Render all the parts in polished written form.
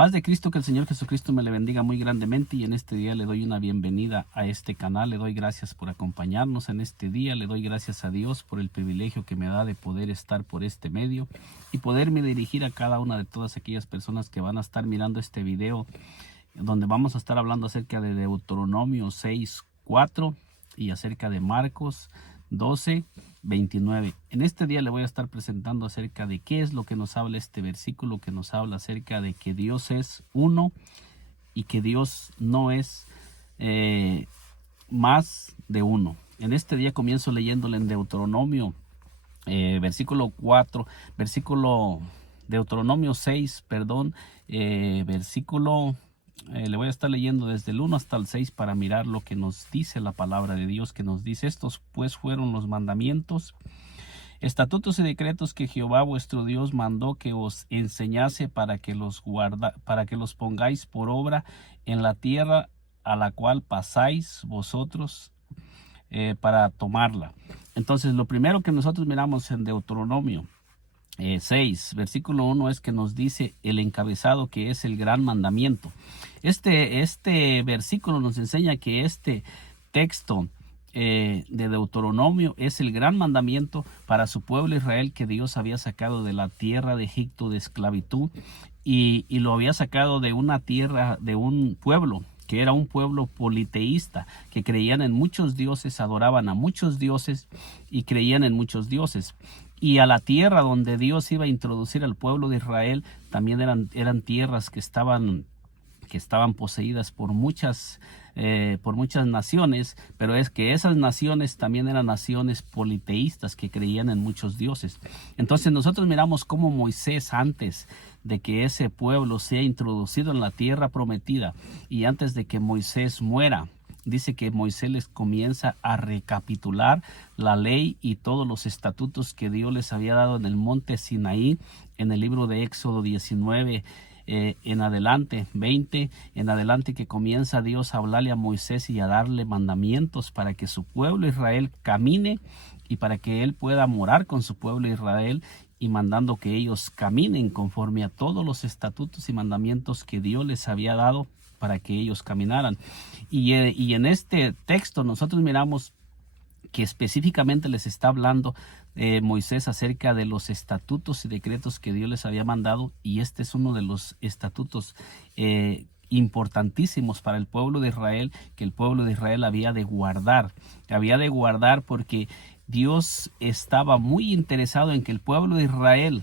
Paz de Cristo, que el Señor Jesucristo me le bendiga muy grandemente, y en este día le doy una bienvenida a este canal. Le doy gracias por acompañarnos en este día. Le doy gracias a Dios por el privilegio que me da de poder estar por este medio y poderme dirigir a cada una de todas aquellas personas que van a estar mirando este video, donde vamos a estar hablando acerca de Deuteronomio 6:4 y acerca de Marcos 12:29. En este día le voy a estar presentando acerca de qué es lo que nos habla este versículo, que nos habla acerca de que Dios es uno y que Dios no es más de uno. En este día comienzo leyéndole en Deuteronomio Deuteronomio 6, versículo le voy a estar leyendo desde el 1 hasta el 6 para mirar lo que nos dice la palabra de Dios, que nos dice: estos pues fueron los mandamientos, estatutos y decretos que Jehová vuestro Dios mandó que os enseñase para que los pongáis por obra en la tierra a la cual pasáis vosotros para tomarla. Entonces, lo primero que nosotros miramos en Deuteronomio 6, versículo 1, es que nos dice el encabezado, que es el gran mandamiento. Este versículo nos enseña que este texto de Deuteronomio es el gran mandamiento para su pueblo Israel, que Dios había sacado de la tierra de Egipto de esclavitud, y lo había sacado de una tierra, de un pueblo que era un pueblo politeísta, que creían en muchos dioses, adoraban a muchos dioses y creían en muchos dioses. Y a la tierra donde Dios iba a introducir al pueblo de Israel también eran tierras que estaban poseídas por muchas naciones, pero es que esas naciones también eran naciones politeístas que creían en muchos dioses. Entonces nosotros miramos cómo Moisés, antes de que ese pueblo sea introducido en la tierra prometida y antes de que Moisés muera, dice que Moisés les comienza a recapitular la ley y todos los estatutos que Dios les había dado en el monte Sinaí, en el libro de Éxodo 19 en adelante, 20 en adelante, que comienza Dios a hablarle a Moisés y a darle mandamientos para que su pueblo Israel camine y para que él pueda morar con su pueblo Israel, y mandando que ellos caminen conforme a todos los estatutos y mandamientos que Dios les había dado para que ellos caminaran. Y en texto nosotros miramos que específicamente les está hablando Moisés acerca de los estatutos y decretos que Dios les había mandado, y este es uno de los estatutos importantísimos para el pueblo de Israel, que el pueblo de Israel había de guardar porque Dios estaba muy interesado en que el pueblo de Israel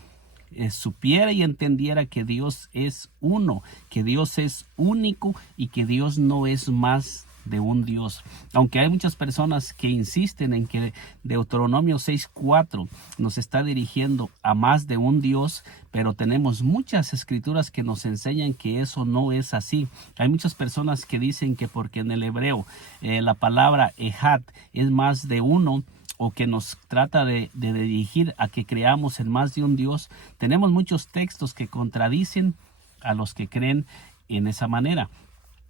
supiera y entendiera que Dios es uno, que Dios es único y que Dios no es más de un Dios. Aunque hay muchas personas que insisten en que Deuteronomio 6:4 nos está dirigiendo a más de un Dios, pero tenemos muchas escrituras que nos enseñan que eso no es así. Hay muchas personas que dicen que porque en el hebreo la palabra ejad es más de uno, o que nos trata de dirigir a que creamos en más de un Dios. Tenemos muchos textos que contradicen a los que creen en esa manera.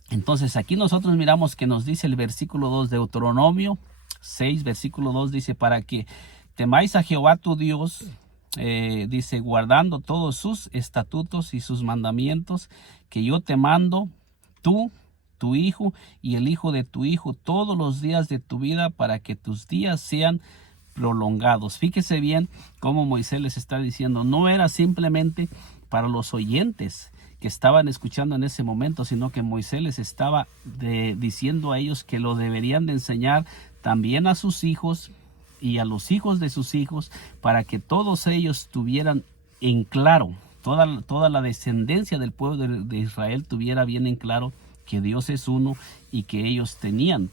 Entonces aquí nosotros miramos que nos dice el versículo 2, Deuteronomio 6, versículo 2, dice: para que temáis a Jehová tu Dios, dice, guardando todos sus estatutos y sus mandamientos que yo te mando, tú, tu hijo y el hijo de tu hijo, todos los días de tu vida, para que tus días sean prolongados. Fíjese bien cómo Moisés les está diciendo, no era simplemente para los oyentes que estaban escuchando en ese momento, sino que Moisés les estaba diciendo a ellos que lo deberían de enseñar también a sus hijos y a los hijos de sus hijos, para que todos ellos tuvieran en claro, toda la descendencia del pueblo de Israel tuviera bien en claro que Dios es uno, y que ellos tenían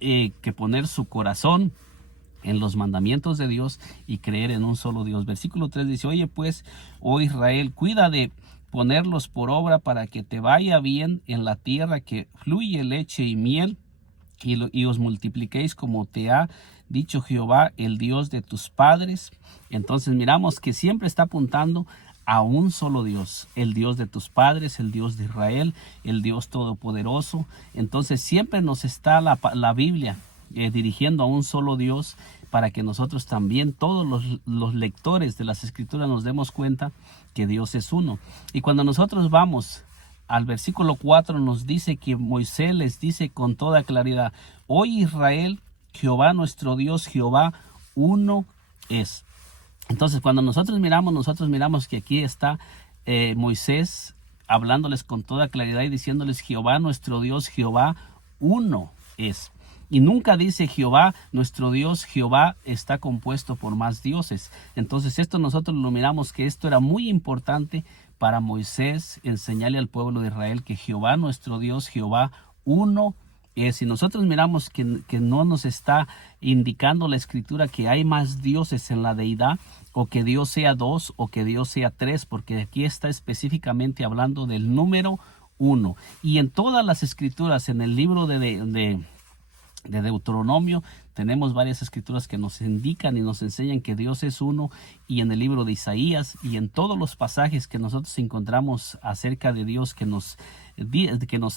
que poner su corazón en los mandamientos de Dios y creer en un solo Dios. Versículo 3 dice: oye pues, oh Israel, cuida de ponerlos por obra para que te vaya bien en la tierra que fluye leche y miel, y os multipliquéis como te ha dicho Jehová, el Dios de tus padres. Entonces miramos que siempre está apuntando a un solo Dios, el Dios de tus padres, el Dios de Israel, el Dios todopoderoso. Entonces siempre nos está la Biblia dirigiendo a un solo Dios, para que nosotros también, todos los lectores de las Escrituras, nos demos cuenta que Dios es uno. Y cuando nosotros vamos al versículo 4, nos dice que Moisés les dice con toda claridad: Oye Israel, Jehová nuestro Dios, Jehová uno es. Entonces, cuando nosotros miramos que aquí está Moisés hablándoles con toda claridad y diciéndoles: Jehová nuestro Dios, Jehová uno es. Y nunca dice Jehová nuestro Dios, Jehová está compuesto por más dioses. Entonces esto nosotros lo miramos que esto era muy importante para Moisés, enseñarle al pueblo de Israel que Jehová nuestro Dios, Jehová uno es. Y nosotros miramos que no nos está indicando la Escritura que hay más dioses en la deidad, o que Dios sea dos, o que Dios sea tres, porque aquí está específicamente hablando del número uno. Y en todas las Escrituras, en el libro de Deuteronomio, tenemos varias escrituras que nos indican y nos enseñan que Dios es uno, y en el libro de Isaías y en todos los pasajes que nosotros encontramos acerca de Dios, que nos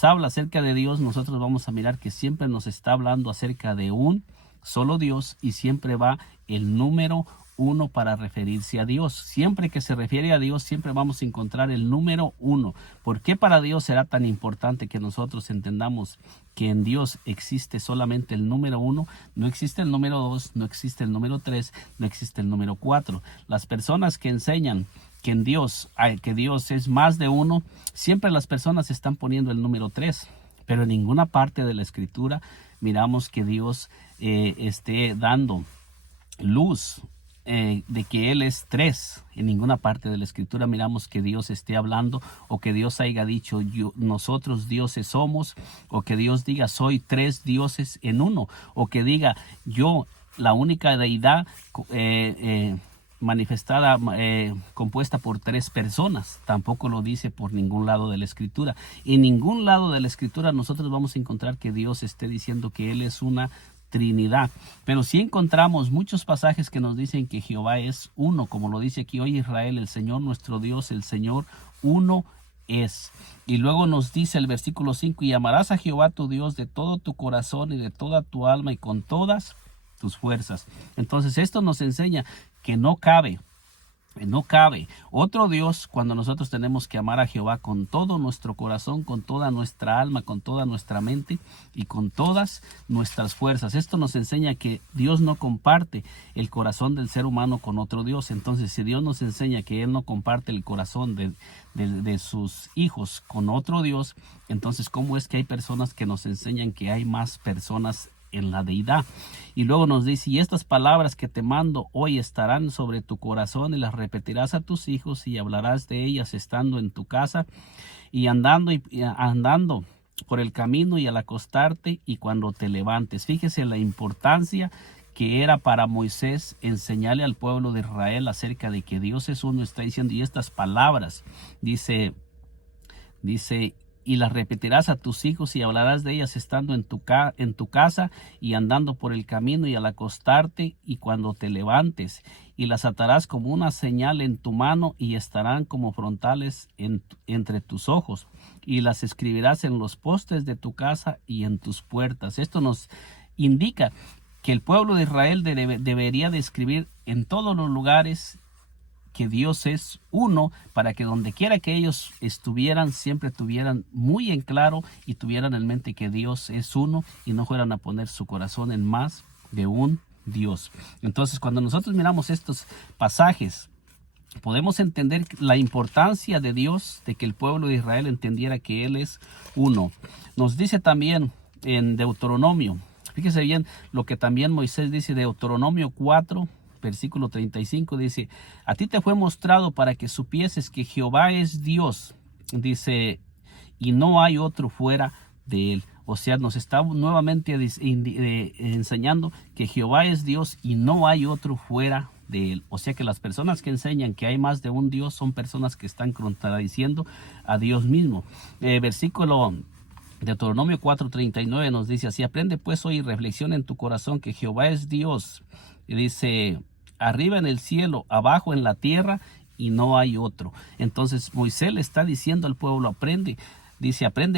habla acerca de Dios, nosotros vamos a mirar que siempre nos está hablando acerca de un solo Dios, y siempre va el número uno para referirse a Dios. Siempre que se refiere a Dios, siempre vamos a encontrar el número uno. ¿Por qué para Dios será tan importante que nosotros entendamos que en Dios existe solamente el número uno? No existe el número dos, no existe el número tres, no existe el número cuatro. Las personas que enseñan que que Dios es más de uno, siempre las personas están poniendo el número tres, pero en ninguna parte de la Escritura miramos que Dios esté dando luz de que Él es tres. En ninguna parte de la Escritura miramos que Dios esté hablando, o que Dios haya dicho nosotros dioses somos, o que Dios diga soy tres dioses en uno, o que diga yo, la única deidad manifestada, compuesta por tres personas. Tampoco lo dice por ningún lado de la Escritura. En ningún lado de la Escritura nosotros vamos a encontrar que Dios esté diciendo que Él es una Trinidad. Pero sí encontramos muchos pasajes que nos dicen que Jehová es uno, como lo dice aquí: Oye Israel, el Señor nuestro Dios, el Señor uno es. Y luego nos dice el versículo 5: y amarás a Jehová tu Dios de todo tu corazón y de toda tu alma y con todas tus fuerzas. Entonces esto nos enseña que no cabe otro Dios cuando nosotros tenemos que amar a Jehová con todo nuestro corazón, con toda nuestra alma, con toda nuestra mente y con todas nuestras fuerzas. Esto nos enseña que Dios no comparte el corazón del ser humano con otro Dios. Entonces, si Dios nos enseña que Él no comparte el corazón de sus hijos con otro Dios, entonces ¿cómo es que hay personas que nos enseñan que hay más personas en la deidad? Y luego nos dice: y estas palabras que te mando hoy estarán sobre tu corazón, y las repetirás a tus hijos, y hablarás de ellas estando en tu casa y andando por el camino, y al acostarte y cuando te levantes. Fíjese la importancia que era para Moisés enseñarle al pueblo de Israel acerca de que Dios es uno. Está diciendo: y estas palabras, dice, y las repetirás a tus hijos, y hablarás de ellas estando en tu casa y andando por el camino, y al acostarte y cuando te levantes, y las atarás como una señal en tu mano, y estarán como frontales entre tus ojos, y las escribirás en los postes de tu casa y en tus puertas. Esto nos indica que el pueblo de Israel debería de escribir en todos los lugares que Dios es uno, para que donde quiera que ellos estuvieran, siempre tuvieran muy en claro y tuvieran en mente que Dios es uno, y no fueran a poner su corazón en más de un Dios. Entonces, cuando nosotros miramos estos pasajes, podemos entender la importancia de Dios, de que el pueblo de Israel entendiera que Él es uno. Nos dice también en Deuteronomio, fíjese bien lo que también Moisés dice, Deuteronomio 4, versículo 35, dice: a ti te fue mostrado para que supieses que Jehová es Dios, dice, y no hay otro fuera de Él. O sea, nos está nuevamente enseñando que Jehová es Dios y no hay otro fuera de Él. O sea que las personas que enseñan que hay más de un Dios son personas que están contradiciendo a Dios mismo. Versículo Deuteronomio 4:39 nos dice así: aprende pues hoy y reflexiona en tu corazón que Jehová es Dios. Y dice: arriba en el cielo, abajo en la tierra, y no hay otro. Entonces Moisés le está diciendo al pueblo: aprende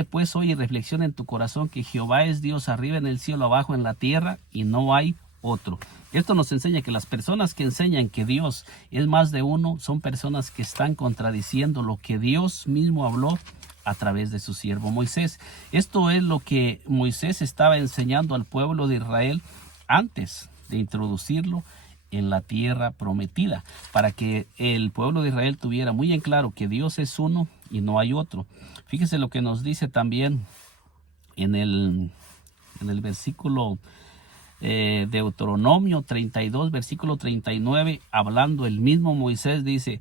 pues hoy y reflexiona en tu corazón que Jehová es Dios, arriba en el cielo, abajo en la tierra, y no hay otro. Esto nos enseña que las personas que enseñan que Dios es más de uno son personas que están contradiciendo lo que Dios mismo habló a través de su siervo Moisés. Esto es lo que Moisés estaba enseñando al pueblo de Israel antes de introducirlo en la tierra prometida, para que el pueblo de Israel tuviera muy en claro que Dios es uno y no hay otro. Fíjese lo que nos dice también en el versículo Deuteronomio 32, versículo 39, hablando el mismo Moisés, dice: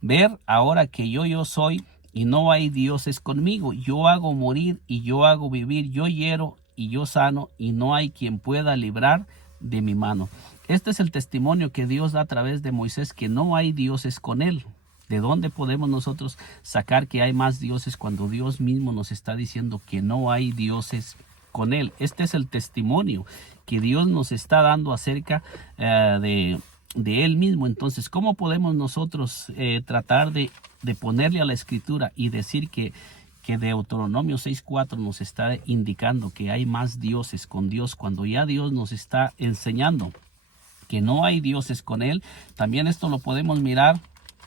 ver ahora que yo soy y no hay dioses conmigo. Yo hago morir y yo hago vivir. Yo hiero y yo sano, y no hay quien pueda librar de mi mano. Este es el testimonio que Dios da a través de Moisés, que no hay dioses con él. ¿De dónde podemos nosotros sacar que hay más dioses cuando Dios mismo nos está diciendo que no hay dioses con él? Este es el testimonio que Dios nos está dando acerca de él mismo. Entonces, ¿cómo podemos nosotros tratar de ponerle a la escritura y decir que Deuteronomio 6:4 nos está indicando que hay más dioses con Dios, cuando ya Dios nos está enseñando que no hay dioses con él? También esto lo podemos mirar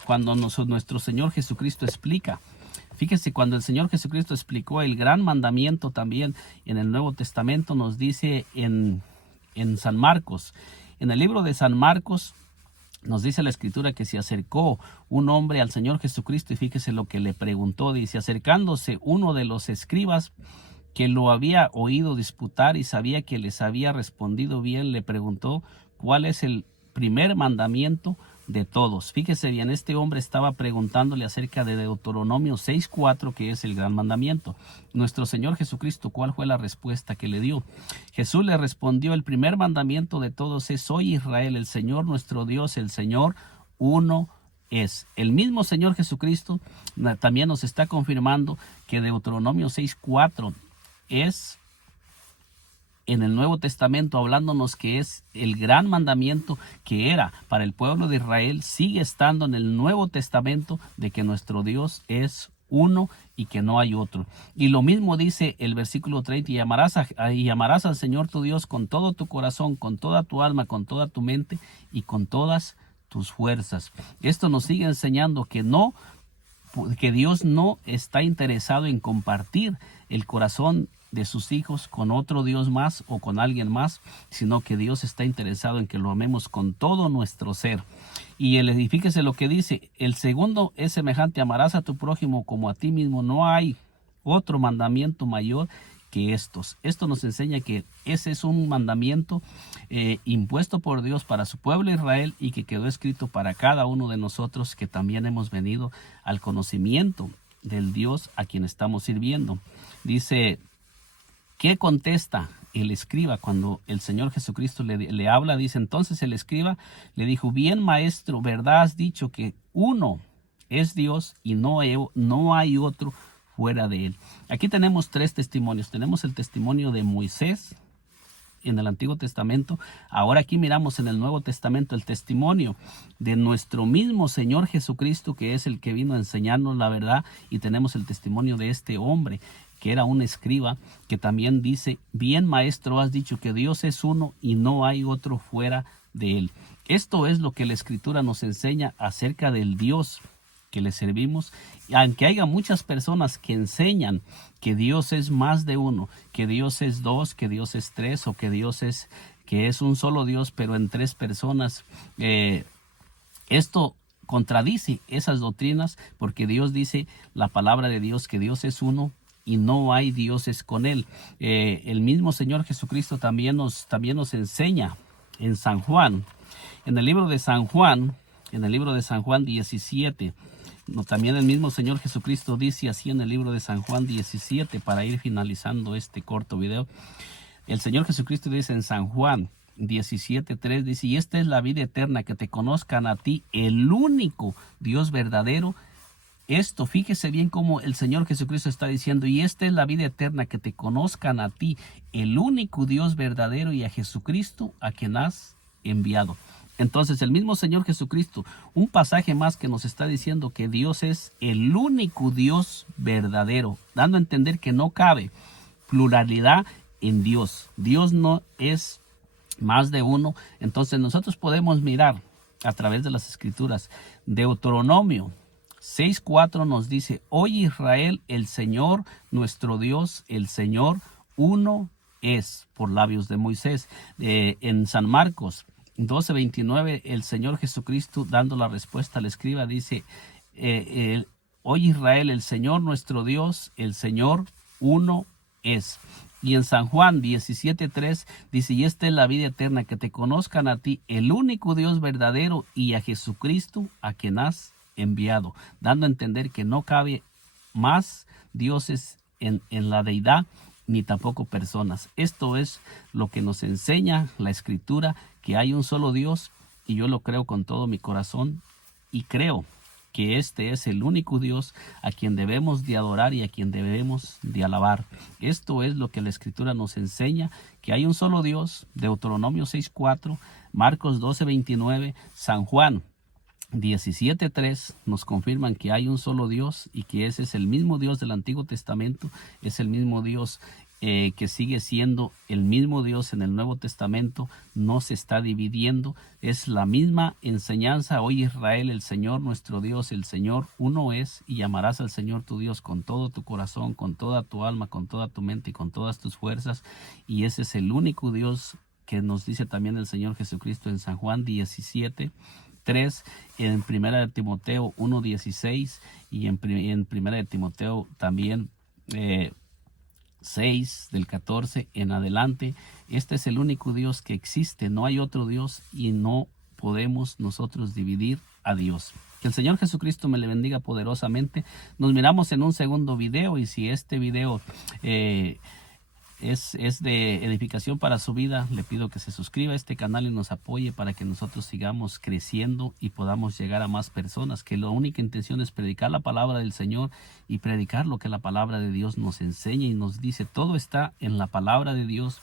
cuando nuestro Señor Jesucristo explica. Fíjese, cuando el Señor Jesucristo explicó el gran mandamiento también en el Nuevo Testamento, nos dice en San Marcos, en el libro de San Marcos, nos dice la escritura que se acercó un hombre al Señor Jesucristo, y fíjese lo que le preguntó. Dice: acercándose uno de los escribas que lo había oído disputar y sabía que les había respondido bien, le preguntó cuál es el primer mandamiento de todos. Fíjese bien, este hombre estaba preguntándole acerca de Deuteronomio 6:4, que es el gran mandamiento. Nuestro Señor Jesucristo, ¿cuál fue la respuesta que le dio? Jesús le respondió: el primer mandamiento de todos es: oye Israel, el Señor nuestro Dios, el Señor uno es. El mismo Señor Jesucristo también nos está confirmando que Deuteronomio 6:4 es en el Nuevo Testamento, hablándonos que es el gran mandamiento que era para el pueblo de Israel. Sigue estando en el Nuevo Testamento, de que nuestro Dios es uno y que no hay otro. Y lo mismo dice el versículo 30: y llamarás al Señor tu Dios con todo tu corazón, con toda tu alma, con toda tu mente y con todas tus fuerzas. Esto nos sigue enseñando que Dios no está interesado en compartir el corazón de sus hijos con otro Dios más o con alguien más, sino que Dios está interesado en que lo amemos con todo nuestro ser. Y fíjese lo que dice: el segundo es semejante: amarás a tu prójimo como a ti mismo. No hay otro mandamiento mayor que estos. Esto nos enseña que ese es un mandamiento impuesto por Dios para su pueblo Israel, y que quedó escrito para cada uno de nosotros, que también hemos venido al conocimiento del Dios a quien estamos sirviendo. Dice: ¿qué contesta el escriba cuando el Señor Jesucristo le habla? Dice: entonces el escriba le dijo: bien, maestro, verdad has dicho que uno es Dios y no hay otro fuera de él. Aquí tenemos tres testimonios. Tenemos el testimonio de Moisés en el Antiguo Testamento. Ahora aquí miramos en el Nuevo Testamento el testimonio de nuestro mismo Señor Jesucristo, que es el que vino a enseñarnos la verdad. Y tenemos el testimonio de este hombre, que era un escriba, que también dice: bien, maestro, has dicho que Dios es uno y no hay otro fuera de él. Esto es lo que la Escritura nos enseña acerca del Dios que le servimos. Aunque haya muchas personas que enseñan que Dios es más de uno, que Dios es dos, que Dios es tres, o que es un solo Dios pero en tres personas, esto contradice esas doctrinas, porque Dios dice, la palabra de Dios, que Dios es uno y no hay dioses con él. El mismo Señor Jesucristo también nos enseña en San Juan, en el libro de San Juan 17. También el mismo Señor Jesucristo dice así en el libro de San Juan 17, para ir finalizando este corto video. El Señor Jesucristo dice en San Juan 17:3, dice: y esta es la vida eterna, que te conozcan a ti, el único Dios verdadero. Esto, fíjese bien cómo el Señor Jesucristo está diciendo: y esta es la vida eterna, que te conozcan a ti, el único Dios verdadero, y a Jesucristo, a quien has enviado. Entonces el mismo Señor Jesucristo, un pasaje más que nos está diciendo que Dios es el único Dios verdadero, dando a entender que no cabe pluralidad en Dios. Dios no es más de uno. Entonces nosotros podemos mirar a través de las escrituras. Deuteronomio 6:4 nos dice: Oye Israel, el Señor nuestro Dios, el Señor uno es, por labios de Moisés. En San Marcos 12:29, el Señor Jesucristo, dando la respuesta al escriba, dice: Oye Israel, el Señor nuestro Dios, el Señor uno es. Y en San Juan 17:3 dice: y esta es la vida eterna, que te conozcan a ti, el único Dios verdadero, y a Jesucristo, a quien has enviado, dando a entender que no cabe más dioses en la deidad, ni tampoco personas. Esto es lo que nos enseña la Escritura, que hay un solo Dios, y yo lo creo con todo mi corazón, y creo que este es el único Dios a quien debemos de adorar y a quien debemos de alabar. Esto es lo que la Escritura nos enseña, que hay un solo Dios. Deuteronomio 6:4, Marcos 12:29, San Juan 17:3 nos confirman que hay un solo Dios, y que ese es el mismo Dios del Antiguo Testamento, es el mismo Dios que sigue siendo el mismo Dios en el Nuevo Testamento, no se está dividiendo, es la misma enseñanza. Oye Israel, el Señor nuestro Dios, el Señor uno es, y amarás al Señor tu Dios con todo tu corazón, con toda tu alma, con toda tu mente y con todas tus fuerzas. Y ese es el único Dios que nos dice también el Señor Jesucristo en San Juan 17:3, en Primera de Timoteo 1:16, y en Primera de Timoteo también 6 del 14 en adelante. Este es el único Dios que existe, no hay otro Dios, y no podemos nosotros dividir a Dios. Que el Señor Jesucristo me le bendiga poderosamente. Nos miramos en un segundo video, y si este video es de edificación para su vida, le pido que se suscriba a este canal y nos apoye para que nosotros sigamos creciendo y podamos llegar a más personas, que la única intención es predicar la palabra del Señor y predicar lo que la palabra de Dios nos enseña y nos dice. Todo está en la palabra de Dios,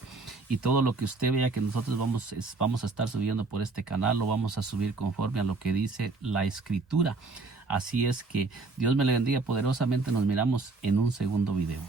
y todo lo que usted vea que nosotros vamos a estar subiendo por este canal, lo vamos a subir conforme a lo que dice la Escritura. Así es que Dios me le bendiga poderosamente. Nos miramos en un segundo video.